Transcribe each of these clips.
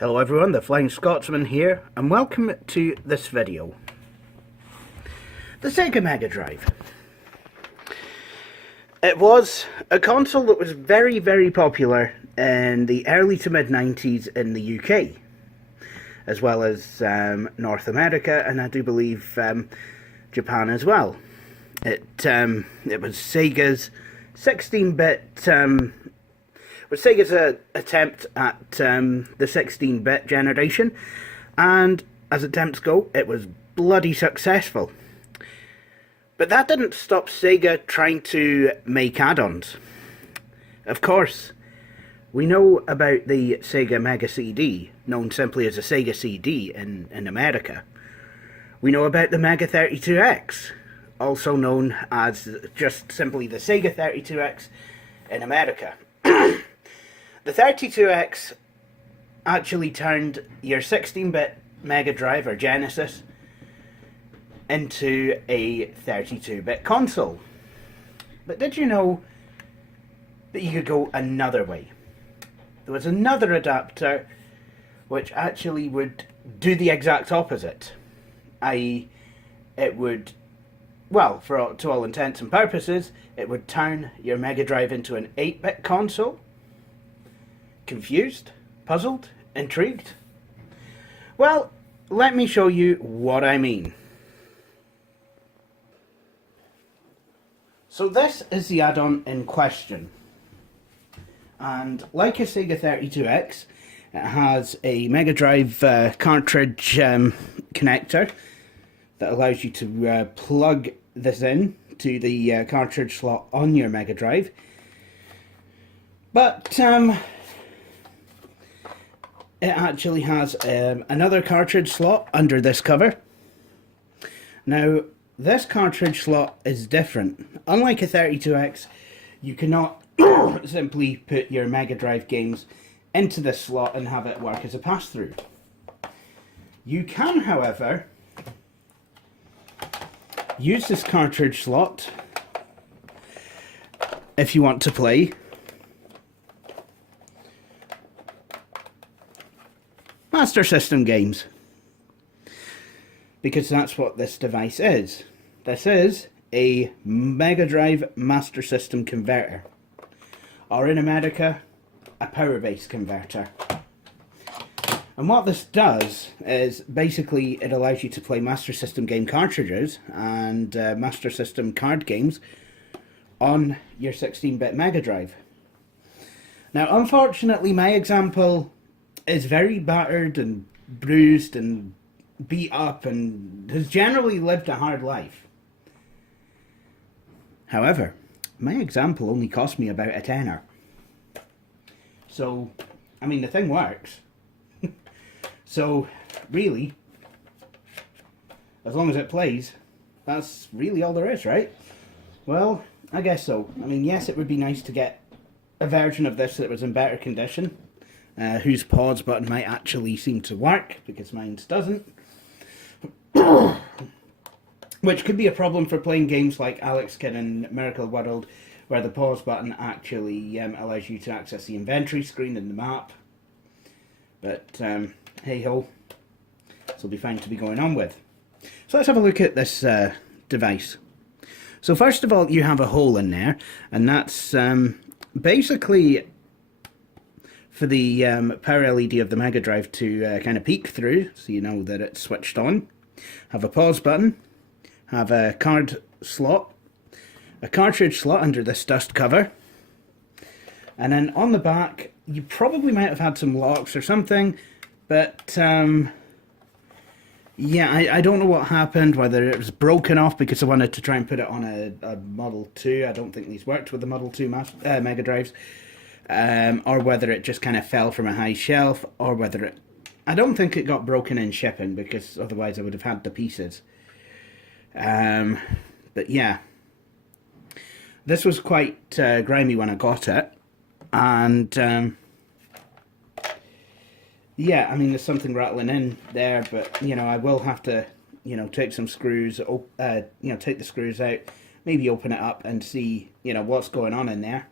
Hello everyone, the Flying Scotsman here, and welcome to this video. The Sega Mega Drive. It was a console that was very popular in the early to mid 90s in the UK, as well as North America, and I do believe Japan as well. It was Sega's 16-bit was Sega's attempt at the 16-bit generation, and as attempts go, it was bloody successful. But that didn't stop Sega trying to make add-ons. Of course, we know about the Sega Mega CD, known simply as a Sega CD in America. We know about the Mega 32X, also known as just simply the Sega 32X in America. The 32X actually turned your 16-bit Mega Drive or Genesis into a 32-bit console. But did you know that you could go another way? There was another adapter which actually would do the exact opposite. I.e., it would, well, to all intents and purposes, it would turn your Mega Drive into an 8-bit console. Confused? Puzzled? Intrigued? Well, let me show you what I mean. So this is the add-on in question. And like a Sega 32X, it has a Mega Drive cartridge connector that allows you to plug this in to the cartridge slot on your Mega Drive. But it actually has another cartridge slot under this cover. Now, this cartridge slot is different. Unlike a 32X, you cannot simply put your Mega Drive games into this slot and have it work as a pass-through. You can, however, use this cartridge slot if you want to play Master System games, because that's what this device is. This is a Mega Drive Master System Converter, or in America, a power-based converter. And what this does is basically it allows you to play Master System game cartridges and Master System card games on your 16-bit Mega Drive. Now, unfortunately, my example is very battered and bruised and beat up and has generally lived a hard life. However, my example only cost me about a tenner. So, I mean, the thing works. So, really, as long as it plays, that's really all there is, right? Well, I guess so. I mean, yes, it would be nice to get a version of this that was in better condition, whose pause button might actually seem to work, because mine doesn't. Which could be a problem for playing games like Alex Kidd and Miracle World, where the pause button actually allows you to access the inventory screen and the map. But, hey ho, this will be fine to be going on with. So let's have a look at this device. So first of all, you have a hole in there, and that's basically for the power LED of the Mega Drive to kind of peek through, so you know that it's switched on. Have a pause button, have a card slot, a cartridge slot under this dust cover, and then on the back, you probably might have had some locks or something, but yeah, I don't know what happened, whether it was broken off because I wanted to try and put it on a Model 2. I don't think these worked with the Model 2 Mega Drives. Or whether it just kind of fell from a high shelf, or whether it... I don't think it got broken in shipping, because otherwise I would have had the pieces. But yeah. This was quite grimy when I got it. And yeah, I mean, there's something rattling in there, but, you know, I will have to, you know, take some screws, take the screws out, maybe open it up and see, you know, what's going on in there.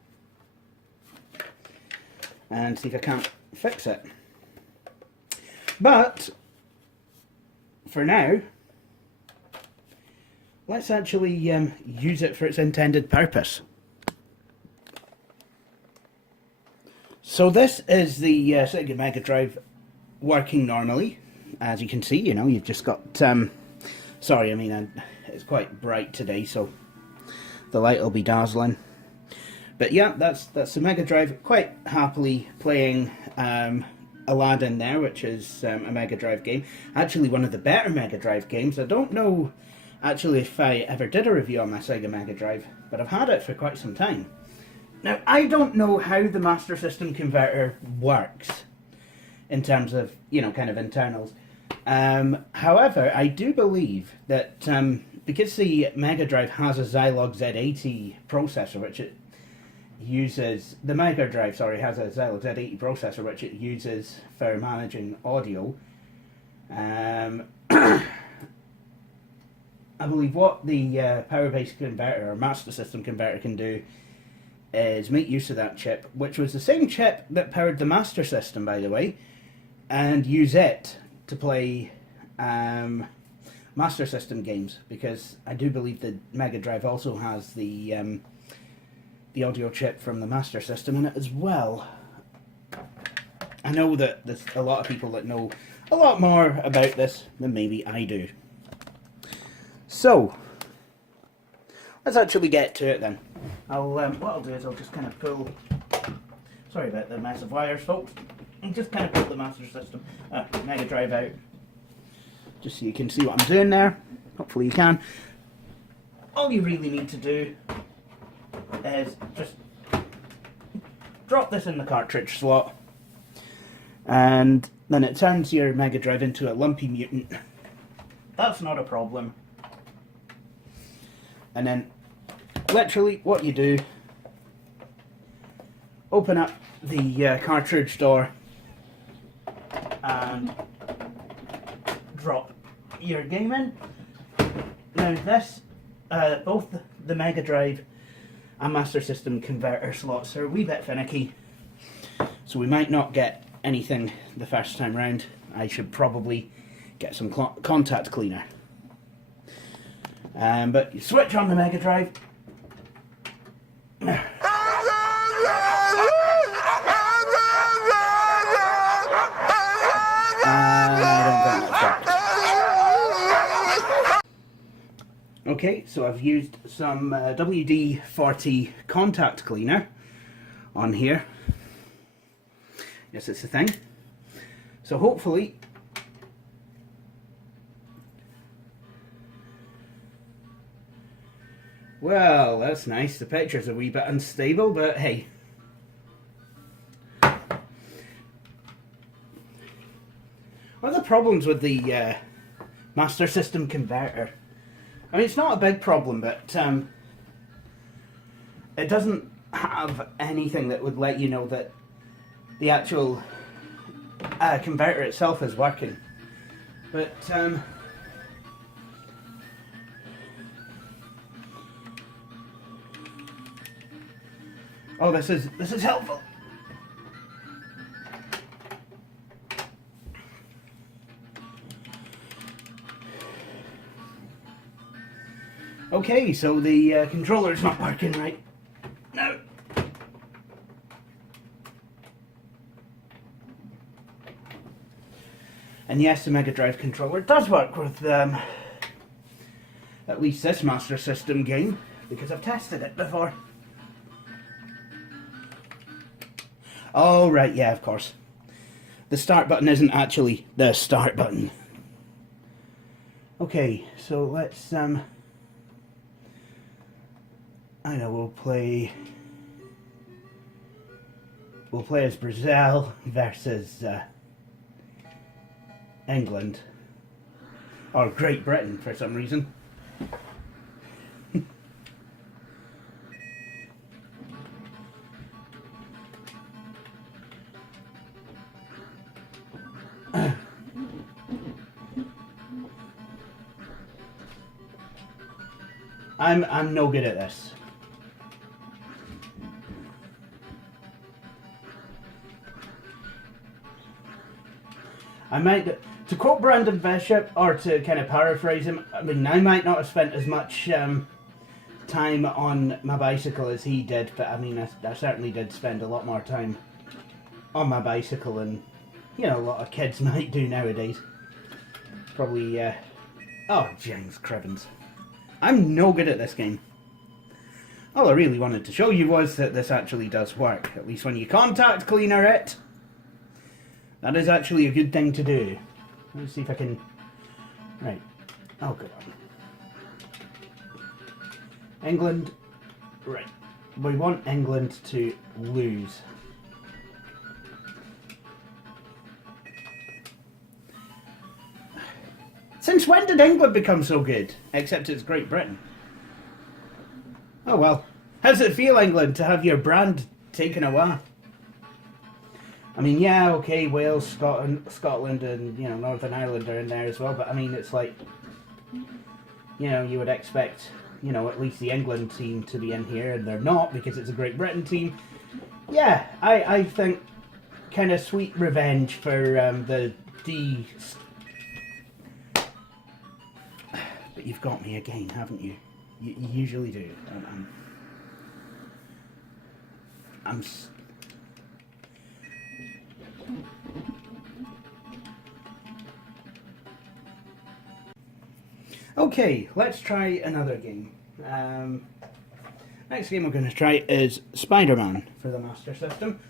And see if I can't fix it. But for now, let's actually use it for its intended purpose. So this is the Sega Megadrive working normally. As you can see, you know, you've just got... sorry, I mean, it's quite bright today, so the light will be dazzling. But yeah, that's the Megadrive, quite happily playing Aladdin there, which is a Megadrive game. Actually, one of the better Megadrive games. I don't know, actually, if I ever did a review on my Sega Megadrive, but I've had it for quite some time. Now, I don't know how the Master System Converter works in terms of, you know, kind of internals. However, I do believe that because the Megadrive has a Zilog Z80 processor, which it uses, the Megadrive, sorry, has a Zilog Z80 processor, which it uses for managing audio. I believe what the power-based converter, or Master System Converter, can do is make use of that chip, which was the same chip that powered the Master System, by the way, and use it to play Master System games, because I do believe the Mega Drive also has the audio chip from the Master System in it as well. I know that there's a lot of people that know a lot more about this than maybe I do. So, let's actually get to it then. What I'll do is I'll just kind of pull... Sorry about the mess of wires, folks. I'll just kind of pull the Master System, Mega Drive out, just so you can see what I'm doing there. Hopefully you can. All you really need to do is just drop this in the cartridge slot, and then it turns your Mega Drive into a lumpy mutant. That's not a problem. And then literally what you do, open up the cartridge door and drop your game in. Now this, both the Mega Drive and Master System Converter slots are a wee bit finicky, so we might not get anything the first time round. I should probably get some contact cleaner. But you switch on the Mega Drive. Okay, so I've used some WD-40 contact cleaner on here. Yes, it's a thing. So hopefully well, that's nice. The picture's a wee bit unstable, but hey. One of the problems with the Master System Converter, I mean, it's not a big problem, but it doesn't have anything that would let you know that the actual converter itself is working. But oh, this is helpful. Okay, so the controller's not working right. No. And yes, the Mega Drive controller does work with at least this Master System game, because I've tested it before. Oh, right, yeah, of course. The start button isn't actually the start button. Okay, so let's, I know, we'll play as Brazil versus England. Or Great Britain, for some reason. I'm no good at this. I might, to quote Brandon Bishop, or to kind of paraphrase him, I mean, I might not have spent as much time on my bicycle as he did, but I mean, I certainly did spend a lot more time on my bicycle than, you know, a lot of kids might do nowadays. Probably, oh, James Cribbins. I'm no good at this game. All I really wanted to show you was that this actually does work. At least when you contact cleaner it, that is actually a good thing to do. Let's see if I can... Right. Oh, good on. England. Right. We want England to lose. Since when did England become so good? Except it's Great Britain. Oh well. How does it feel, England, to have your brand taken away? I mean, yeah, okay, Wales, Scotland and, you know, Northern Ireland are in there as well, but I mean, it's like, you know, you would expect, you know, at least the England team to be in here, and they're not because it's a Great Britain team. Yeah, I think kind of sweet revenge for the D... But you've got me again, haven't you? You usually do. I'm okay, let's try another game. Next game we're going to try is Spiderman for the Master System.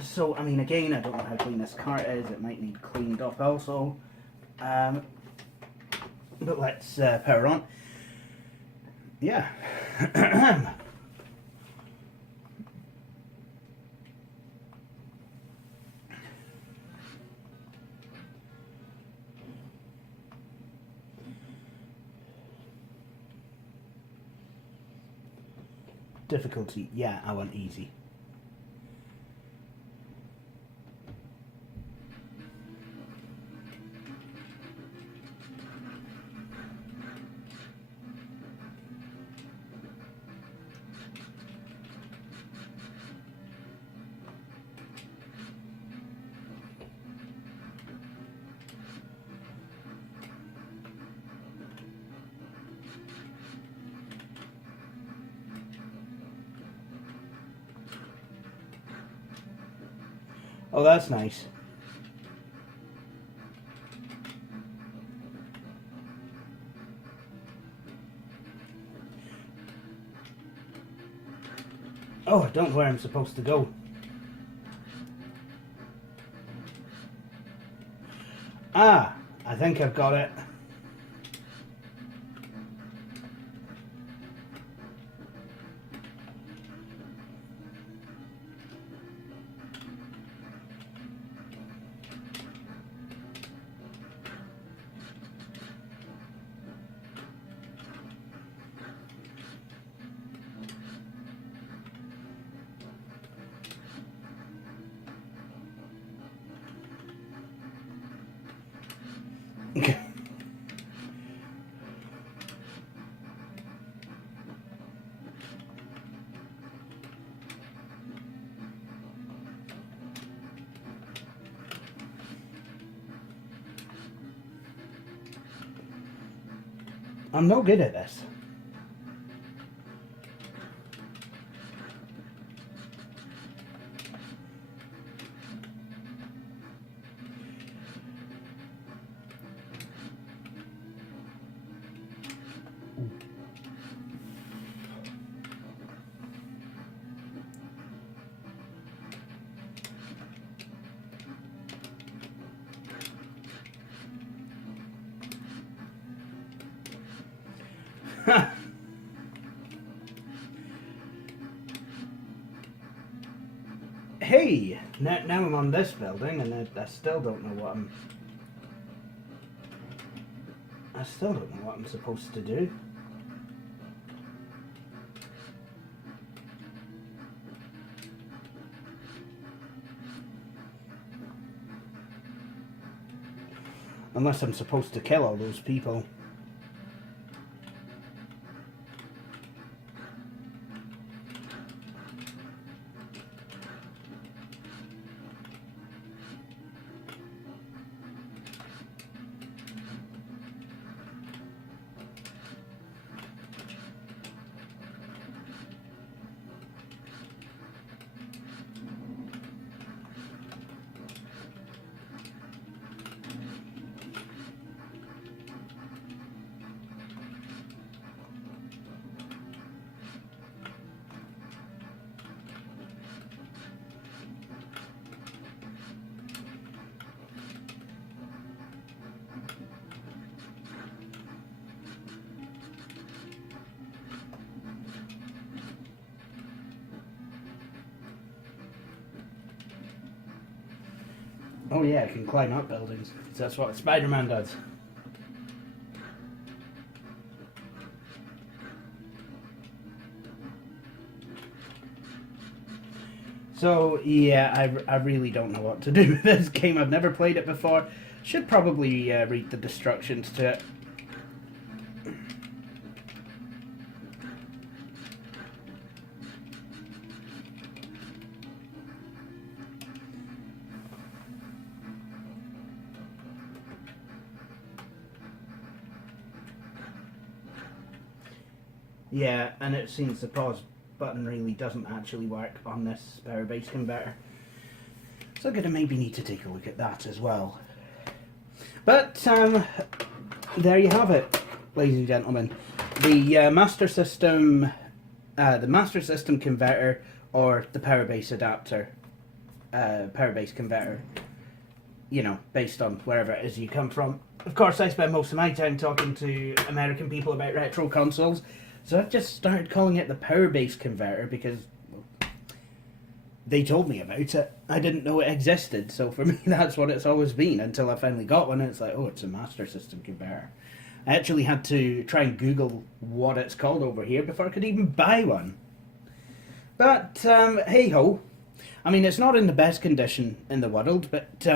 So, I mean, again, I don't know how clean this cart is. It might need cleaned up also. But let's power on. Yeah. Difficulty, yeah, I want easy. Oh, that's nice. Oh, I don't know where I'm supposed to go. Ah, I think I've got it. I'm no good at this. Hey, now I'm on this building, and I still don't know what I still don't know what I'm supposed to do. Unless I'm supposed to kill all those people. Oh yeah, I can climb up buildings. That's what Spider-Man does. So yeah, I really don't know what to do with this game. I've never played it before. Should probably read the instructions to it. Yeah, and it seems the pause button really doesn't actually work on this power base converter. So I'm going to maybe need to take a look at that as well. But there you have it, ladies and gentlemen. The Master System Converter, or the power base adapter, power base converter. You know, based on wherever it is you come from. Of course, I spend most of my time talking to American people about retro consoles, so I've just started calling it the power base converter because they told me about it. I didn't know it existed, so for me that's what it's always been until I finally got one and it's like, oh, it's a Master System Converter. I actually had to try and Google what it's called over here before I could even buy one. But, hey-ho. I mean, it's not in the best condition in the world, but,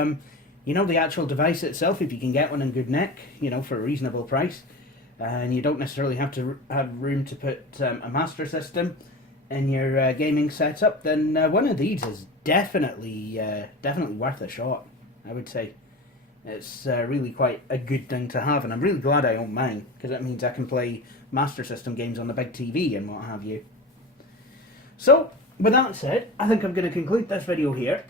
you know, the actual device itself, if you can get one in good nick, you know, for a reasonable price, and you don't necessarily have to have room to put a Master System in your gaming setup, then one of these is definitely worth a shot, I would say. It's really quite a good thing to have, and I'm really glad I own mine, because that means I can play Master System games on the big TV and what have you. So, with that said, I think I'm going to conclude this video here,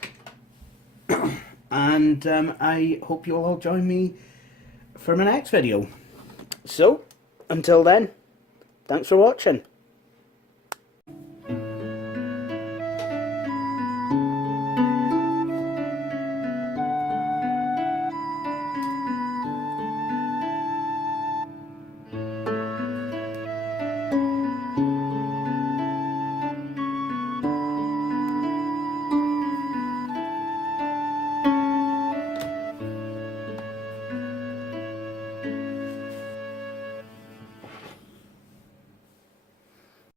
and I hope you'll all join me for my next video. So, until then, thanks for watching.